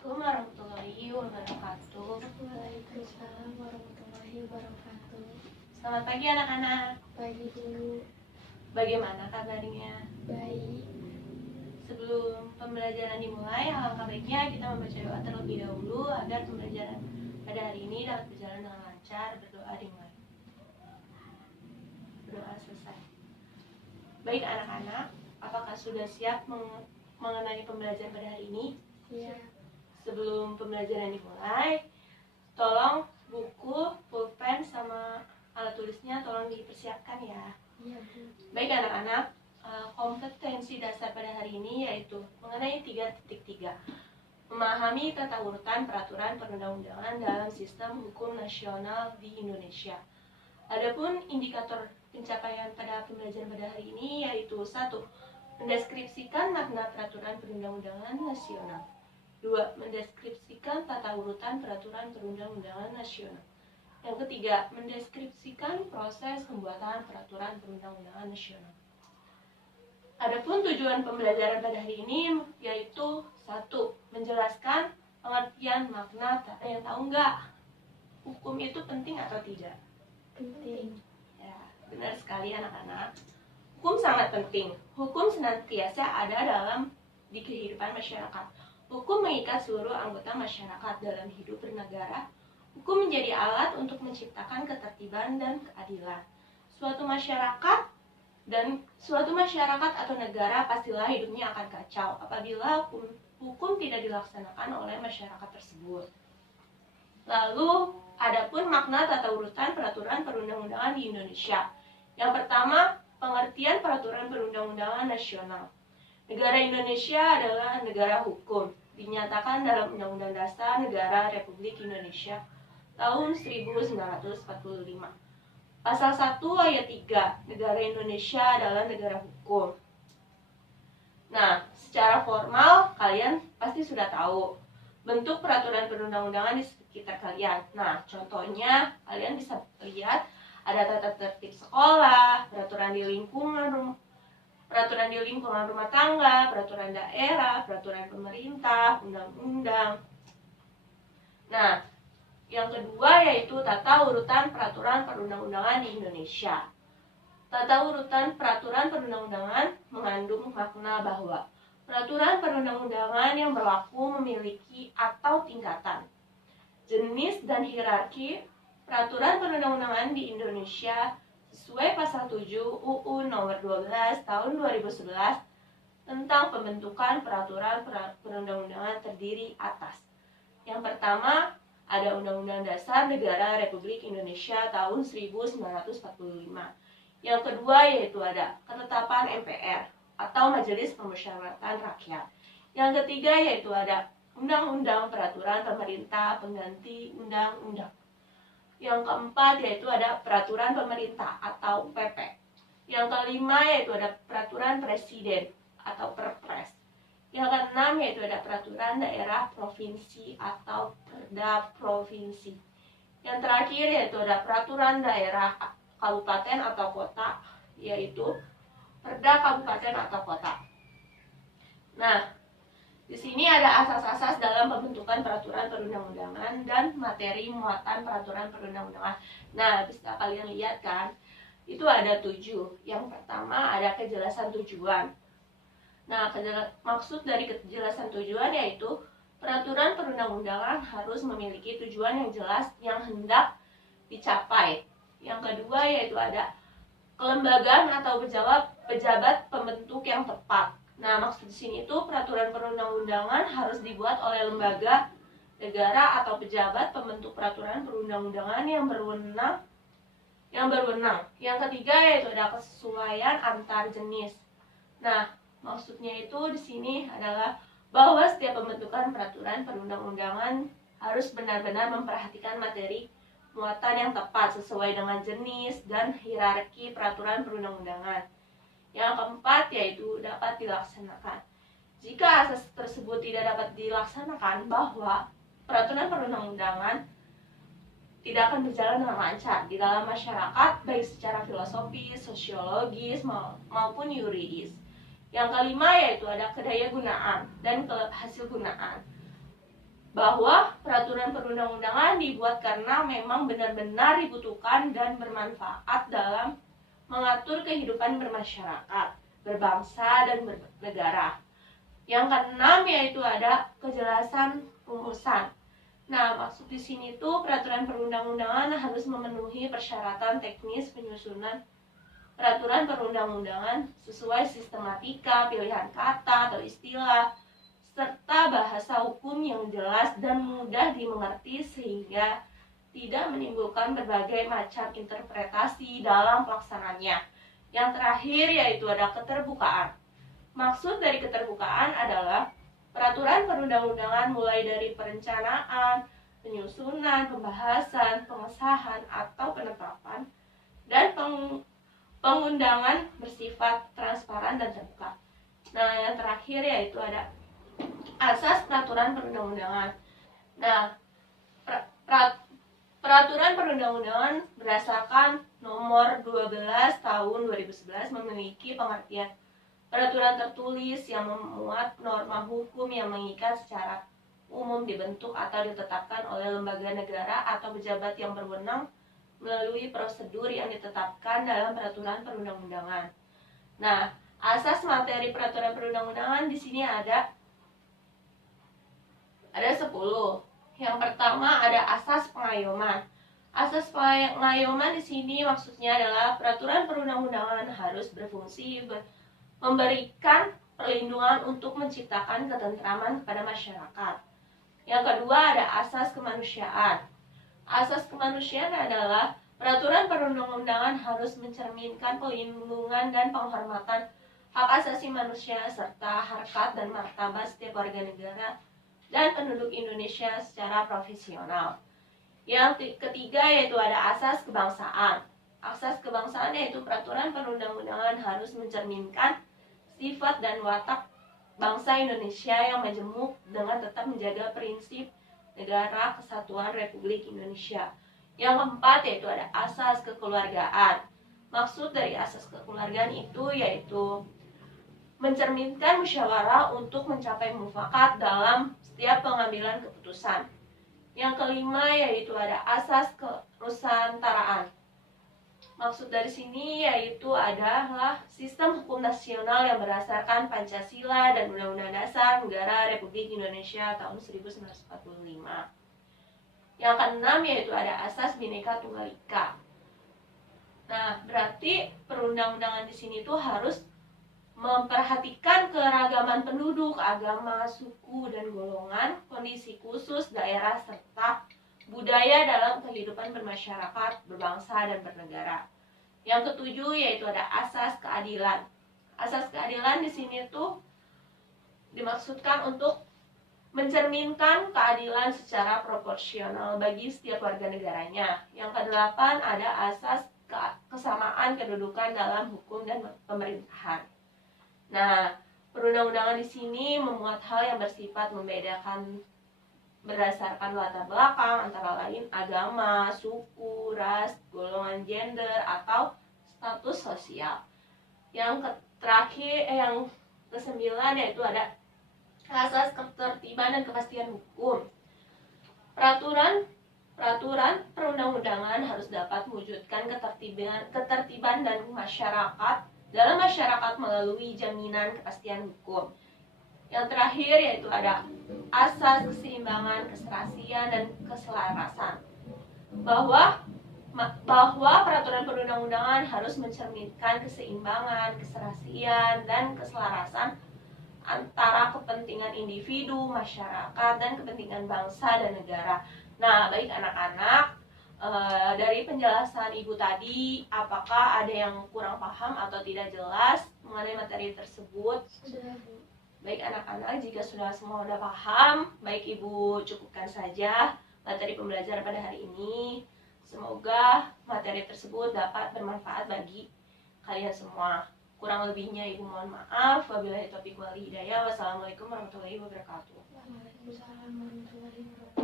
Assalamualaikum warahmatullahi wabarakatuh. Waalaikumsalam warahmatullahi wabarakatuh. Selamat pagi anak-anak. Pagi dulu. Bagaimana kabarnya? Baik. Sebelum pembelajaran dimulai, alangkah baiknya kita membaca doa terlebih dahulu agar pembelajaran pada hari ini dapat berjalan dengan lancar. Berdoa dimulai. Berdoa selesai. Baik anak-anak, apakah sudah siap mengenai pembelajaran pada hari ini? Siap. Sebelum pembelajaran dimulai, tolong buku, pulpen, sama alat tulisnya tolong dipersiapkan ya. Iya, Bu. Baik anak-anak, kompetensi dasar pada hari ini yaitu mengenai 3.3, memahami tata urutan peraturan perundang-undangan dalam sistem hukum nasional di Indonesia. Adapun indikator pencapaian pada pembelajaran pada hari ini yaitu 1. Mendeskripsikan makna peraturan perundang-undangan nasional. 2. Mendeskripsikan tata urutan peraturan perundang-undangan nasional. Yang ketiga, mendeskripsikan proses pembuatan peraturan perundang-undangan nasional. Adapun tujuan pembelajaran pada hari ini yaitu 1. Menjelaskan pengertian makna. Ada yang tahu nggak? Hukum itu penting atau tidak? Penting. Ya, benar sekali anak-anak. Hukum sangat penting. Hukum senantiasa ada di kehidupan masyarakat. Hukum mengikat seluruh anggota masyarakat dalam hidup bernegara. Hukum menjadi alat untuk menciptakan ketertiban dan keadilan. Suatu masyarakat atau negara pastilah hidupnya akan kacau apabila hukum tidak dilaksanakan oleh masyarakat tersebut. Lalu, adapun makna tata urutan peraturan perundang-undangan di Indonesia. Yang pertama, pengertian peraturan perundang-undangan nasional. Negara Indonesia adalah negara hukum, dinyatakan dalam Undang-Undang Dasar Negara Republik Indonesia tahun 1945. Pasal 1 ayat 3, negara Indonesia adalah negara hukum. Nah, secara formal kalian pasti sudah tahu bentuk peraturan perundang-undangan di sekitar kalian. Nah, contohnya kalian bisa lihat ada tata tertib sekolah, peraturan di lingkungan rumah tangga, peraturan daerah, peraturan pemerintah, undang-undang. Nah, yang kedua yaitu tata urutan peraturan perundang-undangan di Indonesia. Tata urutan peraturan perundang-undangan mengandung makna bahwa peraturan perundang-undangan yang berlaku memiliki atau tingkatan, jenis dan hierarki peraturan perundang-undangan di Indonesia sesuai pasal 7 UU nomor 12 tahun 2011 tentang pembentukan peraturan perundang-undangan terdiri atas. Yang pertama, ada Undang-Undang Dasar Negara Republik Indonesia tahun 1945. Yang kedua yaitu ada ketetapan MPR atau Majelis Permusyawaratan Rakyat. Yang ketiga yaitu ada Undang-Undang Peraturan Pemerintah Pengganti Undang-Undang. Yang keempat yaitu ada peraturan pemerintah atau PP. Yang kelima yaitu ada peraturan presiden atau Perpres. Yang keenam yaitu ada peraturan daerah provinsi atau Perda provinsi. Yang terakhir yaitu ada peraturan daerah kabupaten atau kota, yaitu Perda kabupaten atau kota. Nah, di sini ada asas-asas dalam pembentukan peraturan perundang-undangan dan materi muatan peraturan perundang-undangan. Nah, bisa kalian lihat kan? Itu ada 7. Yang pertama ada kejelasan tujuan. Nah, maksud dari kejelasan tujuan yaitu peraturan perundang-undangan harus memiliki tujuan yang jelas yang hendak dicapai. Yang kedua yaitu ada kelembagaan atau pejabat pembentuk yang tepat. Nah, maksud di sini itu peraturan perundang-undangan harus dibuat oleh lembaga negara atau pejabat pembentuk peraturan perundang-undangan yang berwenang. Yang ketiga yaitu ada kesesuaian antar jenis. Nah, maksudnya itu di sini adalah bahwa setiap pembentukan peraturan perundang-undangan harus benar-benar memperhatikan materi muatan yang tepat sesuai dengan jenis dan hierarki peraturan perundang-undangan. Yang keempat yaitu dapat dilaksanakan. Jika asas tersebut tidak dapat dilaksanakan, bahwa peraturan perundang-undangan tidak akan berjalan dengan lancar di dalam masyarakat, baik secara filosofis, sosiologis maupun yuridis. Yang kelima yaitu ada kedayagunaan dan kehasilgunaan. bahwa peraturan perundang-undangan dibuat karena memang benar-benar dibutuhkan dan bermanfaat dalam mengatur kehidupan bermasyarakat, berbangsa, dan bernegara. Yang keenam yaitu ada kejelasan rumusan. Nah, maksud di sini tuh peraturan perundang-undangan harus memenuhi persyaratan teknis penyusunan peraturan perundang-undangan sesuai sistematika, pilihan kata atau istilah, serta bahasa hukum yang jelas dan mudah dimengerti sehingga tidak menimbulkan berbagai macam interpretasi dalam pelaksanaannya. Yang terakhir yaitu ada keterbukaan. Maksud dari keterbukaan adalah peraturan perundang-undangan mulai dari perencanaan, penyusunan, pembahasan, pengesahan, atau penetapan, dan pengundangan bersifat transparan dan terbuka. Nah, yang terakhir yaitu ada asas peraturan perundang-undangan. Nah, peraturan perundang-undangan berdasarkan nomor 12 tahun 2011 memiliki pengertian peraturan tertulis yang memuat norma hukum yang mengikat secara umum dibentuk atau ditetapkan oleh lembaga negara atau pejabat yang berwenang melalui prosedur yang ditetapkan dalam peraturan perundang-undangan. Nah, asas materi peraturan perundang-undangan di sini ada 10. Yang pertama ada asas pengayoman. Asas pengayoman di sini maksudnya adalah peraturan perundang-undangan harus berfungsi memberikan perlindungan untuk menciptakan ketentraman kepada masyarakat. Yang kedua ada asas kemanusiaan. Asas kemanusiaan adalah peraturan perundang-undangan harus mencerminkan perlindungan dan penghormatan hak asasi manusia serta harkat dan martabat setiap warga negara dan penduduk Indonesia secara profesional. Yang ketiga yaitu ada asas kebangsaan. Asas kebangsaan yaitu peraturan perundang-undangan harus mencerminkan sifat dan watak bangsa Indonesia yang majemuk dengan tetap menjaga prinsip negara kesatuan Republik Indonesia. Yang keempat yaitu ada asas kekeluargaan. Maksud dari asas kekeluargaan itu yaitu mencerminkan musyawarah untuk mencapai mufakat dalam setiap pengambilan keputusan. Yang kelima yaitu ada asas kenusantaraan. Maksud dari sini yaitu adalah sistem hukum nasional yang berdasarkan Pancasila dan Undang-Undang Dasar Negara Republik Indonesia tahun 1945. Yang keenam yaitu ada asas Bhinneka Tunggal Ika. Nah, berarti perundang-undangan di sini tuh harus memperhatikan keragaman penduduk, agama, suku, dan golongan, kondisi khusus daerah, serta budaya dalam kehidupan bermasyarakat, berbangsa, dan bernegara. Yang ketujuh yaitu ada asas keadilan. Asas keadilan di sini tuh dimaksudkan untuk mencerminkan keadilan secara proporsional bagi setiap warga negaranya. Yang kedelapan ada asas kesamaan kedudukan dalam hukum dan pemerintahan. Nah, perundang-undangan di sini memuat hal yang bersifat membedakan berdasarkan latar belakang antara lain agama, suku, ras, golongan gender, atau status sosial. Yang terakhir, yang kesembilan yaitu ada asas ketertiban dan kepastian hukum. Peraturan perundang-undangan harus dapat mewujudkan ketertiban dan masyarakat dalam masyarakat melalui jaminan kepastian hukum. Yang terakhir yaitu ada asas keseimbangan, keserasian, dan keselarasan. Bahwa peraturan perundang-undangan harus mencerminkan keseimbangan, keserasian, dan keselarasan antara kepentingan individu, masyarakat, dan kepentingan bangsa dan negara. Nah, baik anak-anak, dari penjelasan Ibu tadi, apakah ada yang kurang paham atau tidak jelas mengenai materi tersebut? Sudah, Bu. Baik anak-anak, jika sudah semua sudah paham, baik Ibu cukupkan saja materi pembelajaran pada hari ini. Semoga materi tersebut dapat bermanfaat bagi kalian semua. Kurang lebihnya Ibu mohon maaf. Wabillahi taufiq wal hidayah. Wassalamualaikum warahmatullahi wabarakatuh. Waalaikumsalam warahmatullahi wabarakatuh.